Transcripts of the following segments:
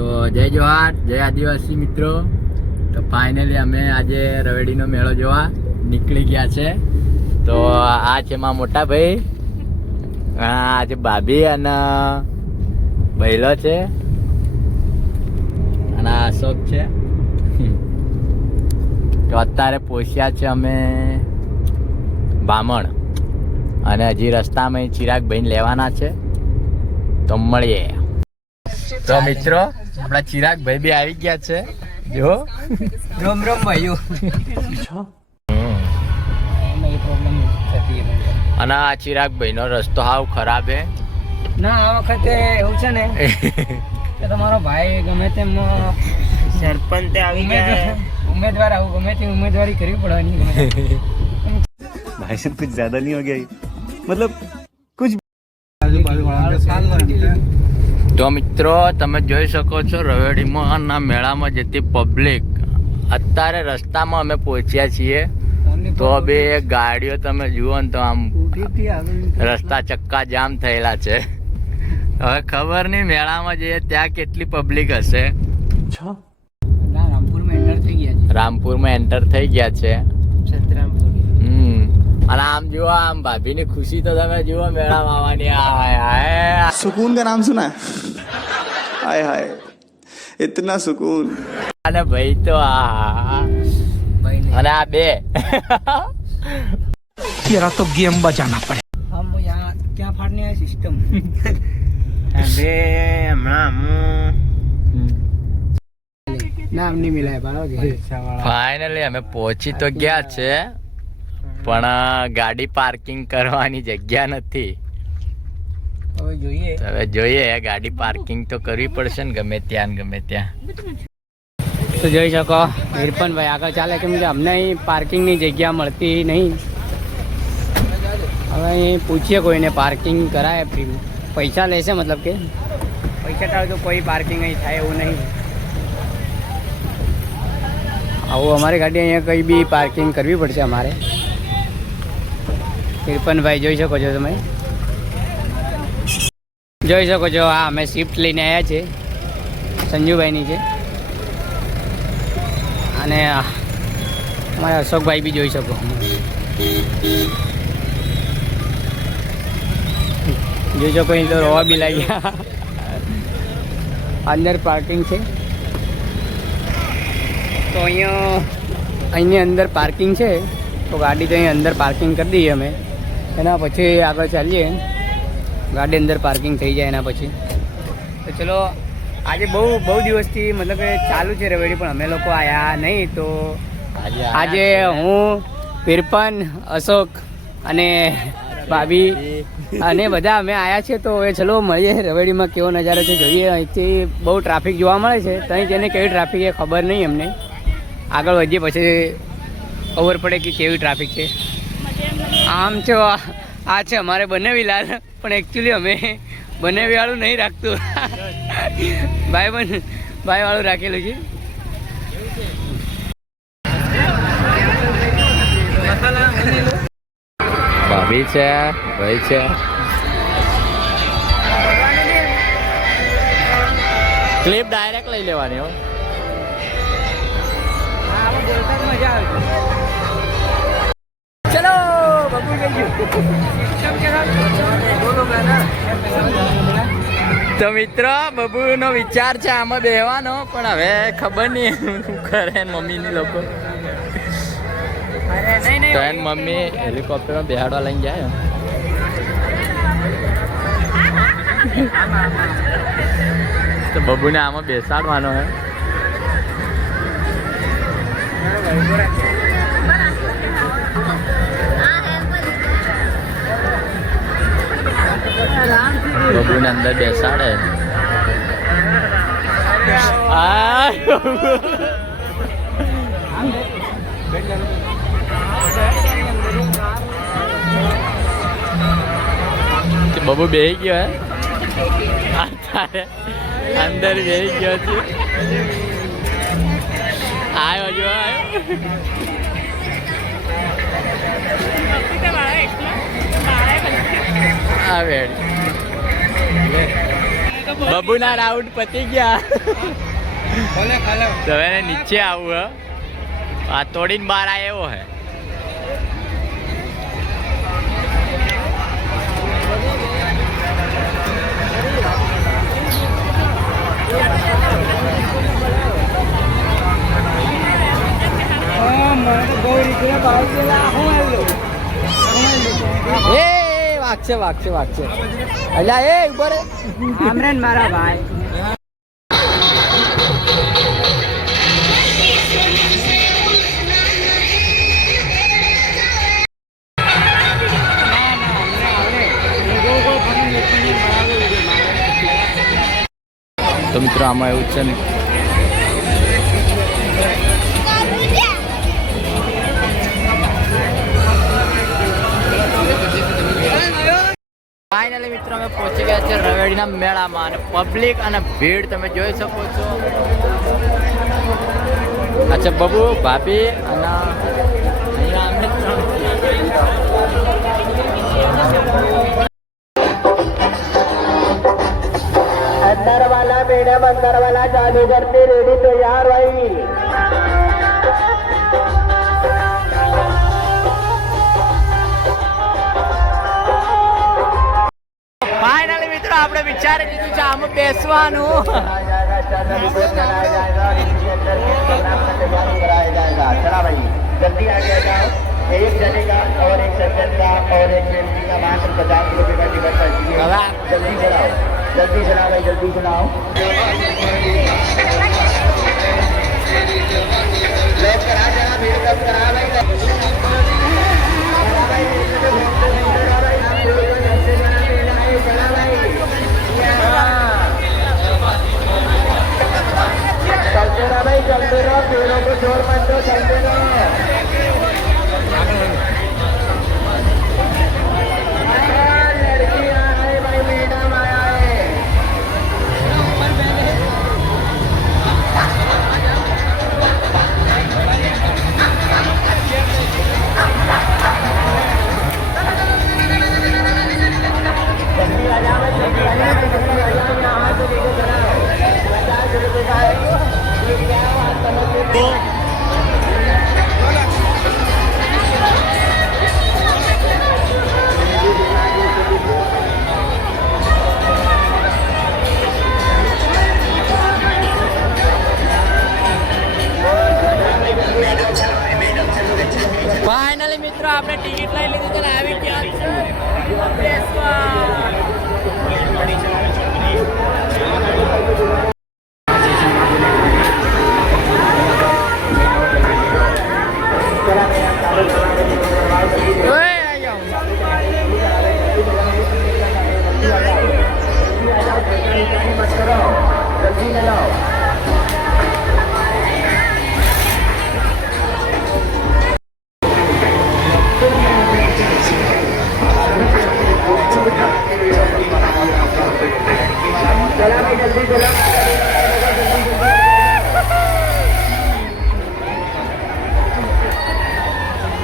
તો જય જોહાર, જય આદિવાસી મિત્રો. તો ફાઇનલી અમે આજે રવેડીનો મેળો જોવા નીકળી ગયા છે. તો આ છે મારા મોટા ભાઈ, આ છે ભાભી અને બહેલો છે, અને આ અશોક છે. તો અત્યારે પહોંચ્યા છે અમે બામણ, અને હજી રસ્તામાં ચિરાગ ભાઈને લેવાના છે. તો મળીએ. તો મિત્રો આપણા ચિરાગ ભાઈ બી આવી ગયા છે. જો રોમ રોમ ભાઈઓ. અને આ ચિરાગ ભાઈ નો રસ્તો હાવ ખરાબ હે. ના, આ વખતે એવું છે ને કે તમારો ભાઈ ગમે તેમ સરપંચ આવી ગયા, ઉમેદવાર આવું ગમે તે ઉમેદવારી કરવી પડવાની. भाई साहब कुछ ज्यादा नहीं हो गया ये? मतलब कुछ તો મિત્રો તમે જોઈ શકો છો રવેડીમાં ના મેળામાં જતી પબ્લિક. અત્યારે રસ્તામાં અમે પહોંચ્યા છીએ. તો બે ગાડીઓ તમે જુઓ ને તો આમ રસ્તા ચક્કા જામ થયેલા છે. હવે ખબર નહીં મેળામાં જઈએ ત્યાં કેટલી પબ્લિક હશે. રામપુરમાં એન્ટર થઈ ગયા છે. અને આમ જુઓ, આમ ભાભીની ખુશી તો તમે જુઓ મેળામાં આવવાની. सुकून का नाम सुना है? हाय हाय इतना सुकून. અને ભાઈ તો આ અને આ બે तेरा तो गेम बजाना पड़े. हम यहाँ क्या फाड़ने है सिस्टम. બે હમણાં નામ નહીં મિલાય બાળો. ફાઇનલી અમે પહોંચી તો ગયા છે, પણ ગાડી પાર્કિંગ કરવાની જગ્યા નથી. હવે જોઈએ. હવે જોઈએ, ગાડી પાર્કિંગ તો કરવી પડશે ને ગમે ત્યાં ને ગમે ત્યાં. તો જોઈ શકો હિરપનભાઈ આગળ ચાલે, કેમ કે અમને અહીં પાર્કિંગની જગ્યા મળતી નહીં. હવે અહીં પૂછીએ કોઈને પાર્કિંગ કરાય ફ્રી, પૈસા લેશે, મતલબ કે પૈસા થાય તો કોઈ પાર્કિંગ અહીં થાય એવું નહીં. આવું અમારી ગાડી અહીંયા કંઈ બી પાર્કિંગ કરવી પડશે અમારે. હિરપનભાઈ જોઈ શકો છો તમે, જોઈ શકો છો. હા, અમે શિફ્ટ લઈને આવ્યા છે, સંજુભાઈની છે. અને અમારા અશોકભાઈ બી જોઈ શકો, જોઈ શકો. અહીં તો રોવા બી લાગ્યા. અંદર પાર્કિંગ છે. તો અહીંની અંદર પાર્કિંગ છે. તો ગાડી તો અહીં અંદર પાર્કિંગ કરી દઈએ અમે. એના પછી આગળ ચાલીએ, ગાડી અંદર પાર્કિંગ થઈ જાય એના પછી. તો ચલો, આજે બહુ દિવસથી મતલબ કે ચાલુ છે રવેડી, પણ અમે લોકો આવ્યા નહીં. તો આજે હું, હિરપન, અશોક અને ભાભી અને બધા અમે આવ્યા છે. તો એ ચલો મળીએ રવેડીમાં કેવો નજારો છે જોઈએ. અહીંથી બહુ ટ્રાફિક જોવા મળે છે. તો અહીં તેને કેવી ટ્રાફિક એ ખબર નહીં અમને. આગળ વધીએ પછી ખબર પડે કે કેવી ટ્રાફિક છે. આમ છે, આ છે અમારે બનેવીલાલ, પણ એકચ્યુઅલી અમે બનેવીવાળું નહીં રાખતું, ભાઈવાળું રાખેલું છે. ભાભી છે, ભાઈ છે. ક્લિપ ડાયરેક્ટ લઈ લેવાની હો. મજા આવે. ચલો બબુ તો મિત્રો બબુનો વિચાર છે આમાં બેહવાનો, પણ હવે ખબર નહીં શું કરે મમ્મીની લોકો. તો એની મમ્મી હેલિકોપ્ટરમાં બેહાડવા લઈને જાય. તો બબુને આમાં બેસાડવાનો હે. બબુને અંદર બેસાડે. બબુ બેહી ગયો હે, અંદર બેહી ગયો છે. આવ્યો જો આવ્યો. બબુના રાઉન્ડ પતી ગયા. તો હવે નીચે આવું હે. આ તોડીને બહાર આવ્યો હે. વાગશે અલ્યા એ ઉપર આમરેન મારા ભાઈ. તો મિત્રો આમાં એવું છે ને ફાઇનલી મિત્રો અમે પહોંચી ગયા છે રવેડીના મેળામાં અને પબ્લિક અને ભીડ તમે જોઈ શકો છો. અચ્છા બબુ ભાભી અને અહીંયા અમને अंदर वाला मैडम अंदर वाला चालू करते रेडी तैयार भाई. ફાઇનલી મિત્રો આપણે વિચારી લીધું છે આમાં બેસવાનું. चला भाई जल्दी आ गया जाओ. एक जने का और एक सज्जन का और एक व्यक्ति का मात्र 50 रुपए का टिकट कर दीजिए. जल्दी चलाओ भाई जल्दी चलाओ. लोग करा जरा भीड़ कम करा भाई. चलते रहो भाई चलते रहो. पेड़ों को जोर मत दो चलते रहो. ફાઇનલી મિત્રો આપણે ટિકિટ લઈ લીધી છે ને આવી ગયા છે બેસવા.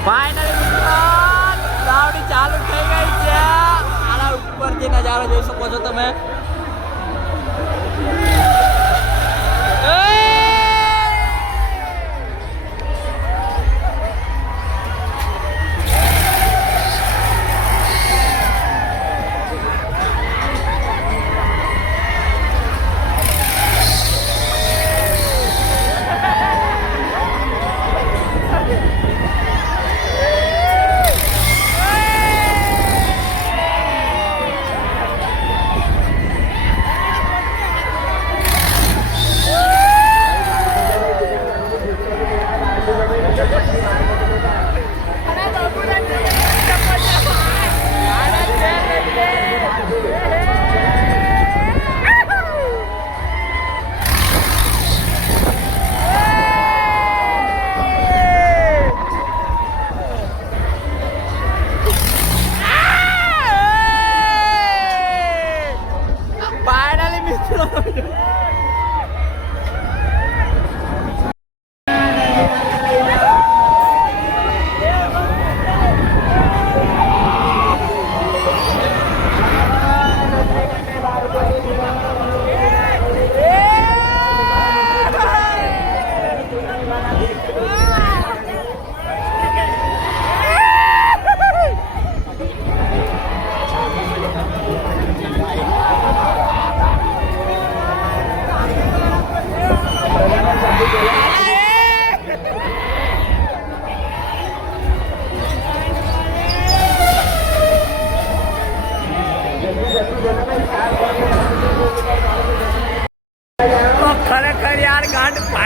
ફાઇનલી રાવડી ચાલુ થઈ ગઈ છે. આના ઉપરથી નજારો જોઈ શકો છો તમે.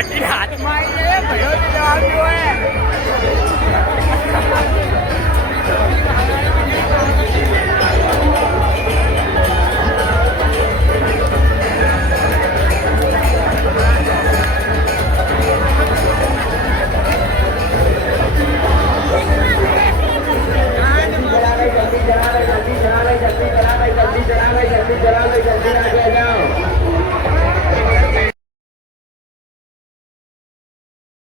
પાર્ટી હાથમાં આવી જાય ભયો જવાબ